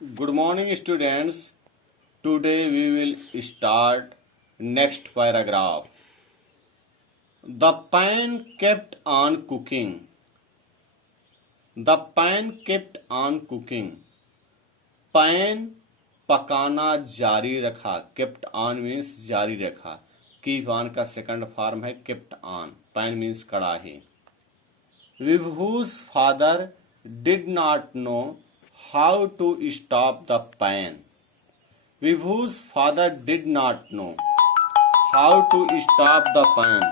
Good morning, students. Today we will start next paragraph. The pan kept on cooking. The pan kept on cooking. Pan पकाना जारी रखा. kept on means जारी रखा. Keep on का second form है kept on. Pan means कड़ाही. Vibhu's father did not know how to stop the pan. Vibhu's father did not know how to stop the pan.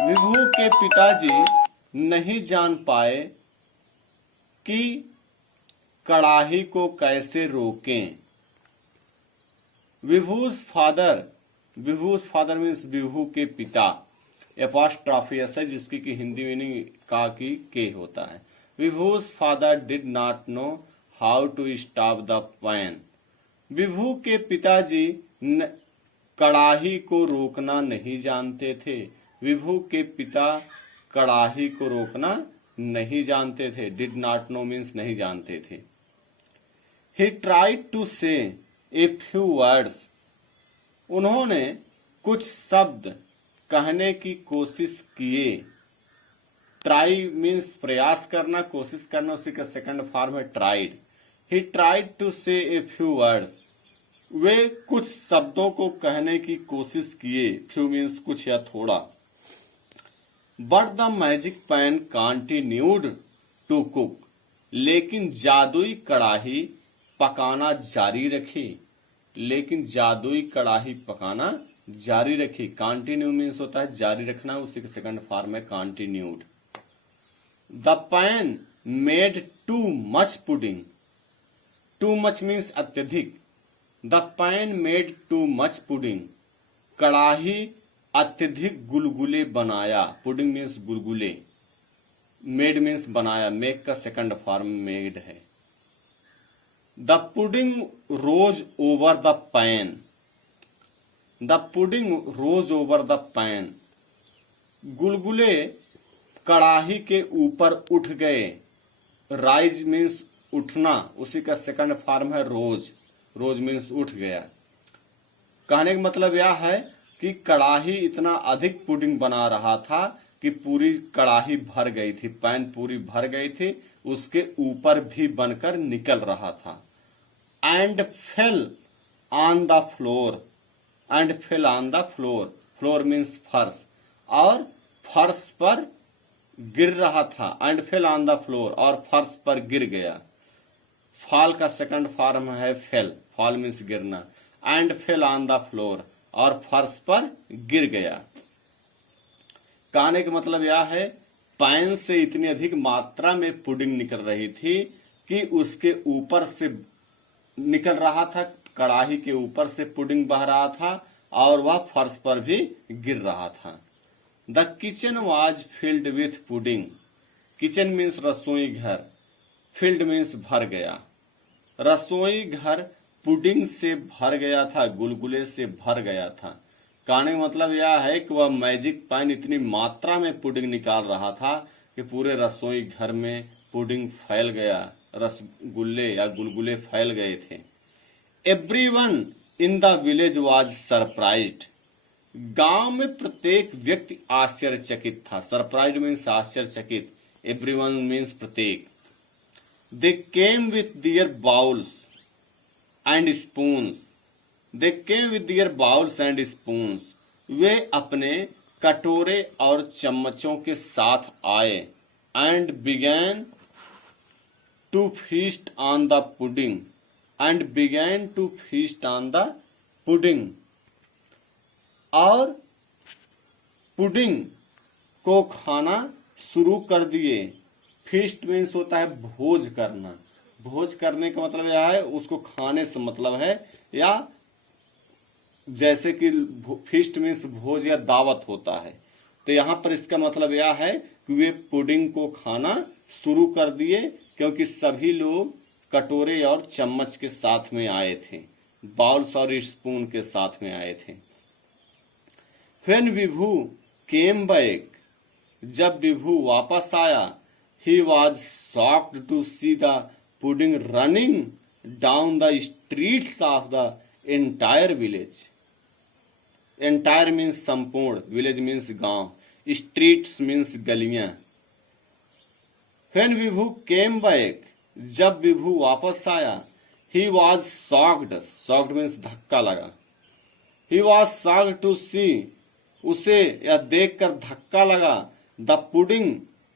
विभू के पिताजी नहीं जान पाए कि कड़ाही को कैसे रोकें. विभू's father मीन्स विभू के पिता. एपॉस्ट्रॉफी है जिसकी की हिंदी मीनिंग का की के होता है. विभू's father did not know how to stop the pan. विभू के पिताजी कड़ाही को रोकना नहीं जानते थे. विभू के पिता कड़ाही को रोकना नहीं जानते थे. डिड नॉट नो मीन्स नहीं जानते थे. He tried to say a few words. उन्होंने कुछ शब्द कहने की कोशिश किए. ट्राई मीन्स प्रयास करना, कोशिश करना, उसी का सेकंड फॉर्म है tried. He tried to say a few words. वे कुछ शब्दों को कहने की कोशिश किए. few मीन्स कुछ या थोड़ा. But the magic pan continued to cook. लेकिन जादुई कड़ाही पकाना जारी रखी. लेकिन जादुई कड़ाही पकाना जारी रखी. कंटिन्यू मीन्स होता है जारी रखना, उसी का सेकंड फॉर्म है continued. The pan made too much pudding. Too much means अत्यधिक. The pan made too much pudding. कड़ाही अत्यधिक गुलगुले बनाया. पुडिंग मीन्स गुलगुले. मेड मीन्स बनाया. मेक का सेकंड फॉर्म मेड है. The pudding rose over the pan. The pudding rose over the pan. गुलगुले कड़ाही के ऊपर उठ गए. राइज मीन्स उठना, उसी का सेकंड फॉर्म है रोज. रोज मीन्स उठ गया. कहने का मतलब यह है कि कड़ाही इतना अधिक पुडिंग बना रहा था कि पूरी कड़ाही भर गई थी. पैन पूरी भर गई थी, उसके ऊपर भी बनकर निकल रहा था. And fell on the floor. And fell on the floor. Floor means फर्श. और फर्श पर गिर रहा था. And fell on the floor. और फर्श पर गिर गया. fall का सेकंड फॉर्म है fell. fall means गिरना. And fell on the floor. और फर्श पर गिर गया. कहने का मतलब यह है पैन से इतनी अधिक मात्रा में पुडिंग निकल रही थी कि उसके ऊपर से निकल रहा था. कड़ाही के ऊपर से पुडिंग बह रहा था और वह फर्श पर भी गिर रहा था. The kitchen was filled with pudding. Kitchen means रसोई घर. फिल्ड मीन्स भर गया. रसोई घर पुडिंग से भर गया था, गुलगुले से भर गया था. कहने का मतलब यह है कि वह मैजिक पैन इतनी मात्रा में पुडिंग निकाल रहा था कि पूरे रसोई घर में पुडिंग फैल गया. रसगुल्ले या गुलगुले फैल गए थे. Everyone in the village was surprised. गांव में प्रत्येक व्यक्ति आश्चर्यचकित था. सरप्राइज्ड मीन्स आश्चर्यचकित. एवरीवन मीन्स प्रत्येक. They came with their bowls and spoons. They came with their bowls and spoons. वे अपने कटोरे और चम्मचों के साथ आए. And began to feast on the pudding. And began to feast on the pudding. और पुडिंग को खाना शुरू कर दिए. फीस्ट मीन्स होता है भोज करना. भोज करने का मतलब यह है उसको खाने से मतलब है, या जैसे कि फीस्ट मीन्स भोज या दावत होता है. तो यहाँ पर इसका मतलब यह है कि वे पुडिंग को खाना शुरू कर दिए क्योंकि सभी लोग कटोरे और चम्मच के साथ में आए थे. बाउल्स और स्पून के साथ में आए थे. When Vibhu came back. जब विभू वापस आया, he was shocked to see the pudding running down the streets of the entire village. Entire means संपूर्ण, village means गांव, streets means गलियां. When विभू came back, जब विभू वापस आया, he was shocked. Shocked means धक्का लगा. He was shocked to see, उसे यह देखकर धक्का लगा, the pudding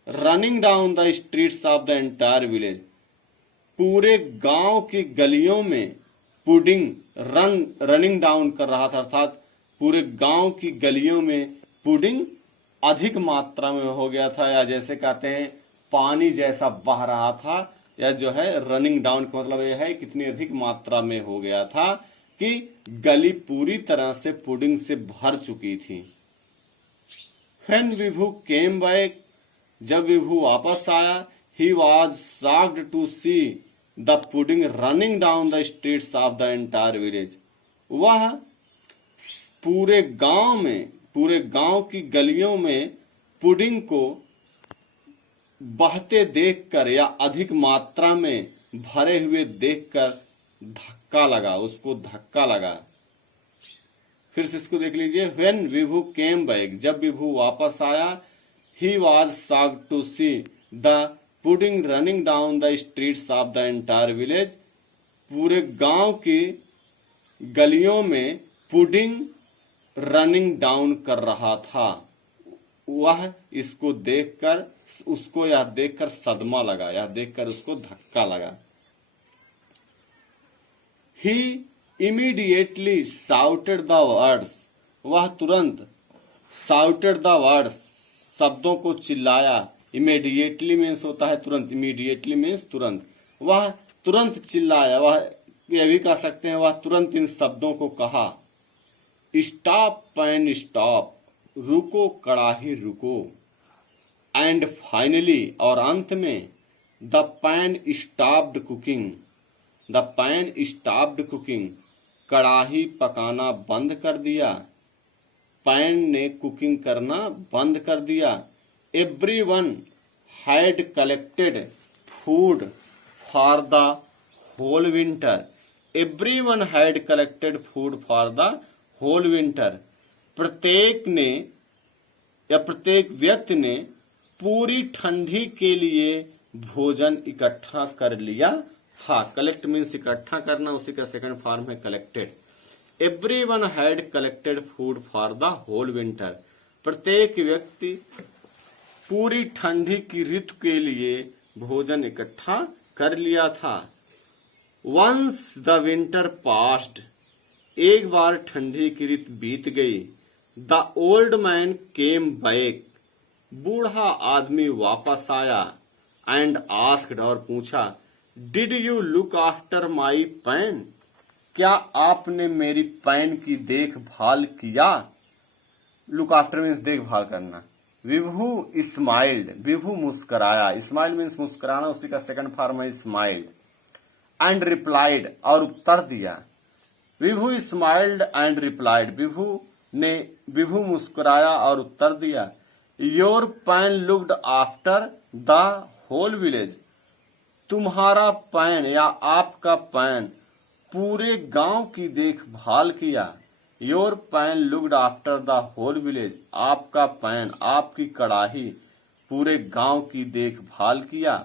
running down the streets of the entire village. पूरे गांव की गलियों में पुडिंग रनिंग डाउन कर रहा था, अर्थात पूरे गांव की गलियों में पुडिंग अधिक मात्रा में हो गया था, या जैसे कहते हैं पानी जैसा बह रहा था, या जो है रनिंग डाउन का मतलब यह है कितनी अधिक मात्रा में हो गया था कि गली पूरी तरह से पुडिंग से भर चुकी थी. When विभू came back, जब विभू वापस आया, he was shocked to see the pudding running down the streets of the entire village. वह पूरे गांव की गलियों में पुडिंग को बहते देखकर या अधिक मात्रा में भरे हुए देखकर धक्का लगा, उसको धक्का लगा. फिर से इसको देख लीजिए. When विभू came back, जब विभू वापस आया, he was shocked to see the pudding running down the streets of the entire village. पूरे गांव की गलियों में पुडिंग रनिंग डाउन कर रहा था. वह इसको देखकर, उसको यह देखकर सदमा लगा, यह देखकर उसको धक्का लगा. He immediately shouted the words. वह तुरंत shouted the words, शब्दों को चिल्लाया. Immediately means होता है तुरंत, immediately means तुरंत. वह तुरंत चिल्लाया, वह यह भी कह सकते हैं वह तुरंत इन शब्दों को कहा. स्टॉप पैन स्टॉप, रुको कड़ाही रुको. एंड फाइनली, और अंत में, the pan stopped cooking. The pan stopped cooking, कड़ाही पकाना बंद कर दिया. पैन ने कुकिंग करना बंद कर दिया. Everyone had collected food for the whole winter. Everyone had collected food for the whole winter. प्रत्येक ने या प्रत्येक व्यक्ति ने पूरी ठंडी के लिए भोजन इकट्ठा कर लिया था. कलेक्ट मीन्स इकट्ठा करना, उसी का सेकंड फॉर्म है collected. Everyone had collected food for the whole winter. प्रत्येक व्यक्ति पूरी ठंडी की ऋतु के लिए भोजन इकट्ठा कर लिया था. वंस द विंटर पास्ड, एक बार ठंडी की ऋतु बीत गई. The old man came back, बूढ़ा आदमी वापस आया. एंड आस्क्ड, और पूछा, did you look after my pan, क्या आपने मेरी पैन की देखभाल किया. लुक आफ्टर मीन्स देखभाल करना. विभू स्माइल्ड, विभू मुस्कराया. स्माइल मीन्स मुस्कुराना, उसी का सेकंड फॉर्म है स्माइल्ड. एंड रिप्लाइड, और उत्तर दिया. Vibhu smiled and replied, Vibhu मुस्कुराया और उत्तर दिया. Your pan looked after the whole village, तुम्हारा पैन या आपका पैन पूरे गांव की देखभाल किया. Your pan looked after the whole village, आपका पैन, आपकी कड़ाही पूरे गांव की देखभाल किया.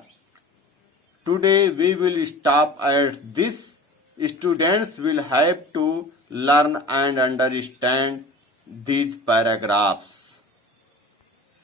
Today we will stop at this. Students will have to learn and understand these paragraphs.